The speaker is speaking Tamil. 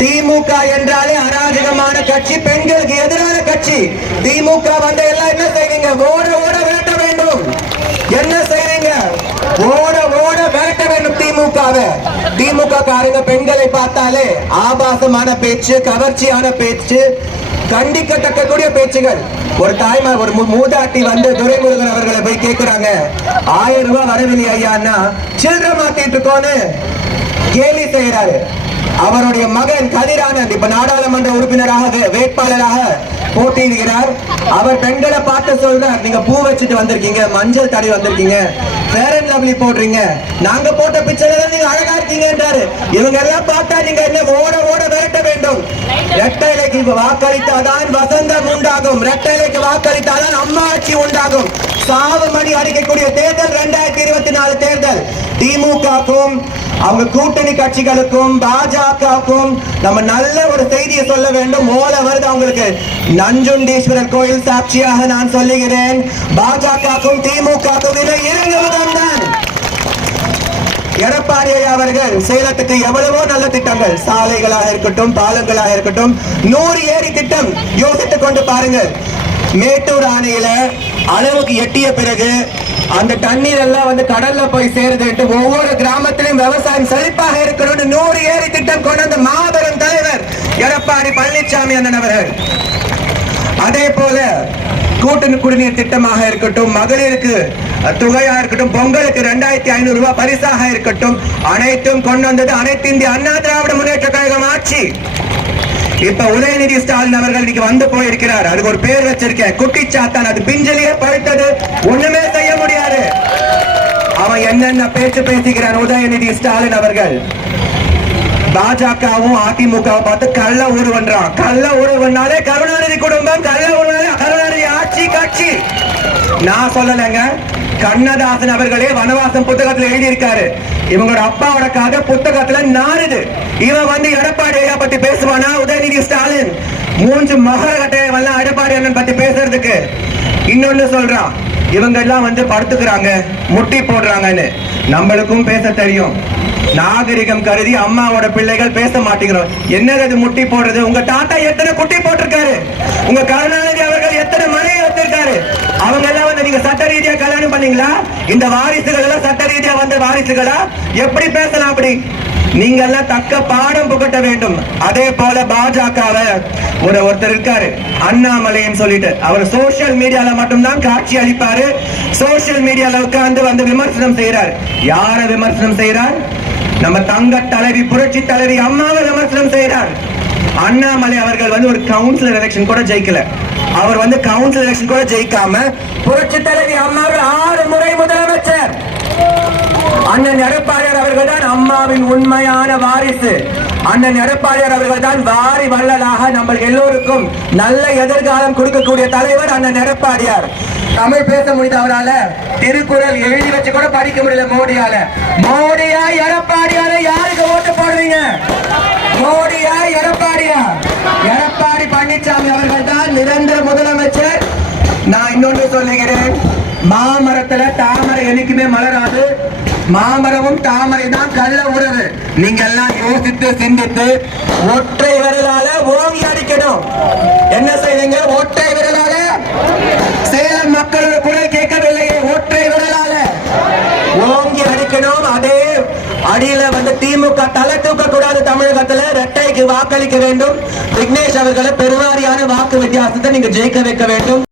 திமுக என்றாலே அராஜகமான கட்சி பெண்களுக்கு எதிரான கட்சி. திமுக வந்த எல்லாம் என்ன செய்வீங்க? ஓட ஓட விரட்ட வேண்டும். என்ன செய்வீங்க? ஓட ஓட விரட்ட வேண்டும் திமுகவை. திமுக காரங்க பெண்களை பார்த்தாலே ஆபாசமான பேச்சு கவர்ச்சியான பேச்சு கண்டிக்கத்தக்கக்கூடிய பேச்சுகள். ஒரு தாய்மார் ஒரு மூதாட்டி வந்து துரைமுருகன் அவர்களை போய் கேட்கிறாங்க ஆயிரம் ரூபாய் வரவில்லை ஐயான்னா சில்லற மாத்திட்டு இருக்கோன்னு கேலி செய்யறாரு அவருடைய மகன் கதிரானந்த் இப்ப நாடாளுமன்ற உறுப்பினராக வேட்பாளராக போட்டியிடுகிறார். அவர் பெண்களை பார்த்து சொல்றார் நீங்க பூ வச்சுட்டு வந்திருக்கீங்க மஞ்சள் தடவி வந்திருக்கீங்க ஃபேர் அண்ட் லவ்லி போடுறீங்க. நாங்க போட்ட பிக்சர்ல நீங்க அழகா இருக்கீங்கன்றாரு. இவங்க எல்லாம் பார்த்தா நீங்க என்ன ஓட ஓட விரட்ட வேண்டும். ரெட்டைலைக்கு வாக்களித்தாதான் உண்டாகும். ரெட்டைலைக்கு வாக்களித்தாதான் அம்மா ஆட்சி உண்டாகும். சாவு மணி அடிக்கக்கூடிய தேர்தல் இரண்டாயிரத்தி இருபத்தி நாலு தேர்தல். திமுகக்கும் அவங்க கூட்டணி கட்சிகளுக்கும் பாஜகவுக்கும் நம்ம நல்ல ஒரு செய்தியை சொல்ல வேண்டும். மோத வருது அவங்களுக்கு. நஞ்சுண்டீஸ்வரர் கோயில் சாட்சியாக நான் சொல்லுகிறேன். பாஜகவுக்கும் திமுகவுக்கும் இதை இறங்குவதும் எடப்பாடி அவர்கள் சேலத்துக்கு எவ்வளவோ நல்ல திட்டங்கள் சாலைகளாக இருக்கட்டும் பாலங்களாக இருக்கட்டும் நூறு ஏரி திட்டம் யோசித்துக் கொண்டு பாருங்கள். மேட்டூர் அணையில அளவுக்கு எட்டிய பிறகு அந்த தண்ணீர் எல்லாம் வந்து கடல்ல போய் சேருதுன்ட்டு ஒவ்வொரு கிராமத்திலும் விவசாயம் செழிப்பாக இருக்கணும்னு நூறு ஏரி திட்டம் கொண்ட மாபெரும் தலைவர் எடப்பாடி பழனிசாமி அண்ணன் அவர்கள். அதே போல கூட்டணி குடிநீர் திட்டமாக இருக்கட்டும் மகளிருக்கு தொகையா இருக்கட்டும் பொங்கலுக்கு ரெண்டாயிரத்தி ஐநூறு ரூபாய் பரிசாக இருக்கட்டும் அனைத்தும் கொண்டு வந்தது அனைத்து இந்திய அண்ணா திராவிட முன்னேற்ற கழகம் ஆட்சி. இப்ப உதயநிதி ஸ்டாலின் அவர்கள் இன்னைக்கு வந்து போயிருக்கிறார். அதுக்கு ஒரு பேர் வச்சிருக்கேன். குட்டி சாத்தான் அது பிஞ்சலியே பழுத்தது. ஒண்ணுமே செய்ய முடியாது. அவன் என்னென்ன பேச்சு பேசுகிறான் உதயநிதி ஸ்டாலின் அவர்கள்? பாஜகவும் அதிமுகவும் பார்த்து கள்ள உருவன்றான் கள்ள உருவனாலே கருணாநிதி குடும்பம் கள்ள உருவனாலே கருணாநிதி ஆட்சி கட்சி. நான் சொல்லலைங்க. கண்ணதாசன் அவர்களே வனவாசம் புத்தகத்துல எழுதியிருக்காரு. இவங்களோட அப்பாவோட கதை புத்தகத்துல நாறுது. இவன் வந்து எடப்பாடி ஐயா பத்தி பேசுவானா? உதயநிதி ஸ்டாலின். மூன்று மகர கட்டையெல்லாம் எடப்பாடி அண்ணன் பத்தி பேசுறதுக்கு. இன்னொன்னு சொல்றான் இவங்க எல்லாம் வந்து படுத்துக்கிறாங்க முட்டி போடுறாங்கன்னு. நம்மளுக்கும் பேச தெரியும். நாகரிகம் கருதி அம்மாவோட பிள்ளைகள் பேச மாட்டேங்கிறோம். என்னது முட்டி போடுறது? உங்க தாத்தா எத்தனை குட்டி போட்டிருக்காரு? உங்க கருணாநிதி அவர்கள் எத்தனை மனைவி அவங்க எல்லாம் வந்து நீங்க சட்ட ரீதியா கல்யாணம் பண்ணீங்களா? இந்த வாரிசுகள் எல்லாம் சட்ட ரீதியா வந்த வாரிசுகளா? எப்படி பேசலாம் அப்படி? நீங்க எல்லாம் தக்க பாடம் புகட்ட வேண்டும். அதே போல பாஜகவை ஒரு ஒருத்தர் இருக்காரு அண்ணாமலைன்னு சொல்லிட்டு. அவர் சோசியல் மீடியால மட்டும்தான் காட்சி அளிப்பாரு. சோசியல் மீடியால உட்கார்ந்து வந்து விமர்சனம் செய்யறாரு யார விமர்சனம் செய்யறார் நம்ம தங்க தலைவி புரட்சி தலைவி அம்மாவை விமர்சனம் செய்யறார் அண்ணாமலை அவர்கள் வந்து ஒரு கவுன்சிலர் எலெக்ஷன் கூட ஜெயிக்கல. அவர் வந்து கவுன்சில் எலெக்ஷன் கூட ஜெயிக்காம புரட்சி தலைவி அம்மாவில் ஆறு முறை முதலமைச்சர். அண்ணன் எடப்பாடியார் அவர்கள் தான் அம்மாவின் உண்மையான வாரிசு. அண்ணன் எடப்பாடியார் அவர்கள் தான் வாரி வள்ளலாக நம்ம எல்லோருக்கும் நல்ல எதிர்காலம் கொடுக்கக்கூடிய தலைவர் அண்ணன் எடப்பாடியார். தமிழ் பேச முடியுது அவரால திருக்குறள் எழுதி வச்சு கூட படிக்க முடியல மோடியால. மோடியா எடப்பாடியார யாருக்கு ஓட்டு போடுவீங்க மோடியா எடப்பாடியா எடப்பாடி பழனிசாமி அவர்கள் தான் நிரந்தர முதலமைச்சர் நான் இன்னொன்று சொல்லுகிறேன். மாமரத்துல தாமரை என்னைக்குமே மலராது. மாமரமும் தாமரை தான் கள்ள உறவு நீங்க எல்லாம் யோசித்து சிந்தித்து ஒற்றை விரலால ஓங்கி அடிக்கணும். என்ன செய்வீங்க? ஒற்றை விரலால? சேலம் மக்களோட குரல் கேட்கவில்லையே. ஒற்றை விரலால ஓங்கி அடிக்கணும். அதே அடியில வந்து திமுக தலை தூக்க கூடாது தமிழகத்துல. ரெட்டைக்கு வாக்களிக்க வேண்டும். விக்னேஷ் அவர்களை பெருவாரியான வாக்கு வித்தியாசத்தை நீங்க ஜெயிக்க வைக்க வேண்டும்.